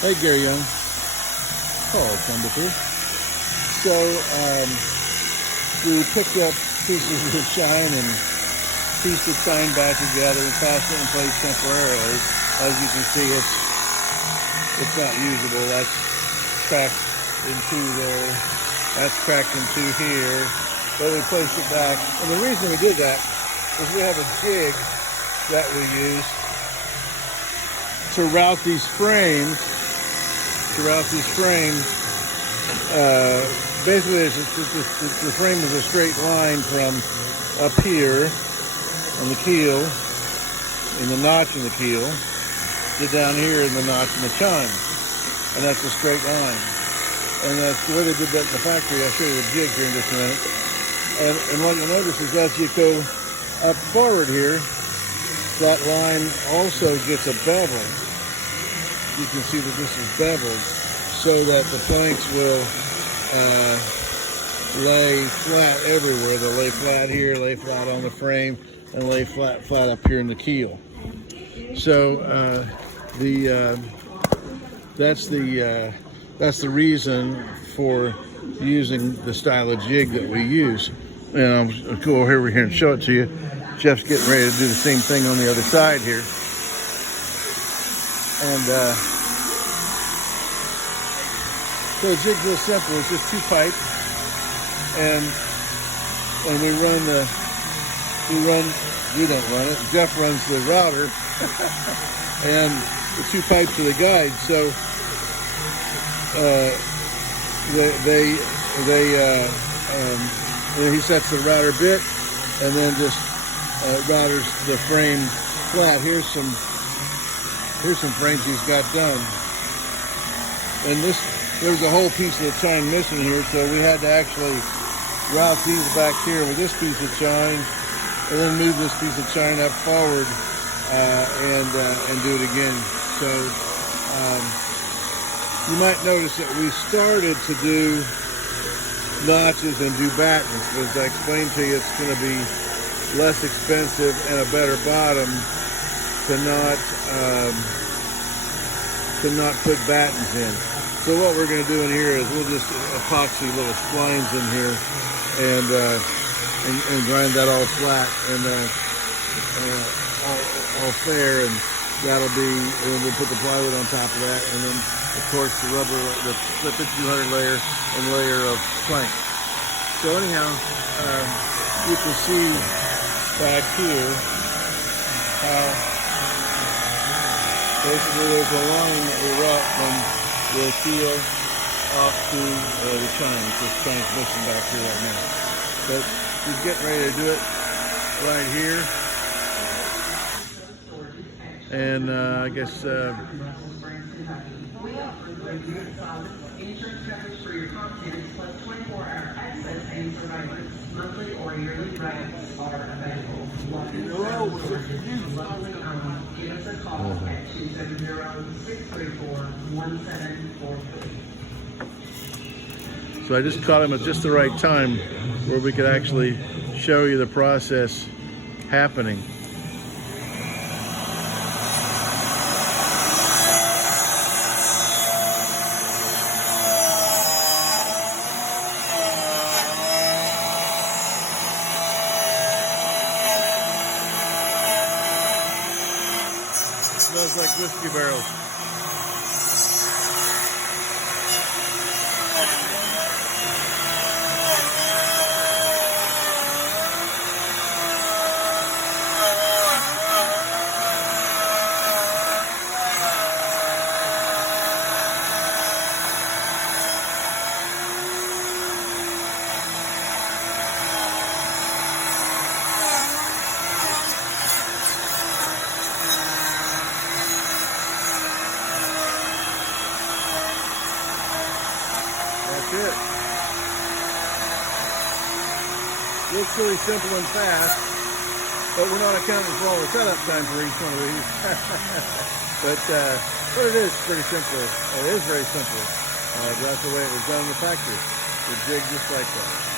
Hey, Gary Young. Oh, it's wonderful. So, we picked up pieces of chine and pieced the chine back together and passed it in place temporarily. As you can see, it's not usable. That's cracked in two there. That's cracked in two here. But we placed it back. And the reason we did that is we have a jig that we use to route these frames. Basically, the frame is a straight line from up here on the keel, in the notch in the keel, to down here in the notch in the chine. And that's a straight line. And that's the way they did that in the factory. I'll show you the jig here in just a minute. And what you'll notice is as you go up forward here, that line also gets a bevel. You can see that this is beveled so that the planks will lay flat everywhere. They'll lay flat here, lay flat on the frame, and lay flat up here in the keel. So that's the reason for using the style of jig that we use. And I'll go over here and show it to you. Jeff's getting ready to do the same thing on the other side here. And so the jig's real simple. It's just two pipes, and we don't run it. Jeff runs the router, and the two pipes are the guide. So he sets the router bit, and then just routers the frame flat. Here's some frames he's got done, and there's a whole piece of the chine missing here, so we had to actually route these back here with this piece of chine, and then move this piece of chine up forward and do it again. So you might notice that we started to do notches and do battens, but as I explained to you, it's going to be less expensive and a better bottom to not put battens in. So what we're going to do in here is we'll just epoxy little splines in here and grind that all flat and all fair, and that'll be. And then we'll put the plywood on top of that, and then of course the rubber, the 5200 layer and layer of plank. So anyhow, you can see back here how basically there's a line that we route from the keel off to the chine. This chine's missing back here right now. But he's getting ready to do it right here. And I guess insurance coverage for your contents plus 24-hour access and surveillance. Monthly or yearly rates are available. Give us a call at 270-634-1743. so I just caught him at just the right time where we could actually show you the process happening. Smells like whiskey barrels. That's it. Looks really simple and fast, but we're not accounting for all the setup time for each one of these. but it is pretty simple. It is very simple. That's the way it was done in the factory. The jig just like that.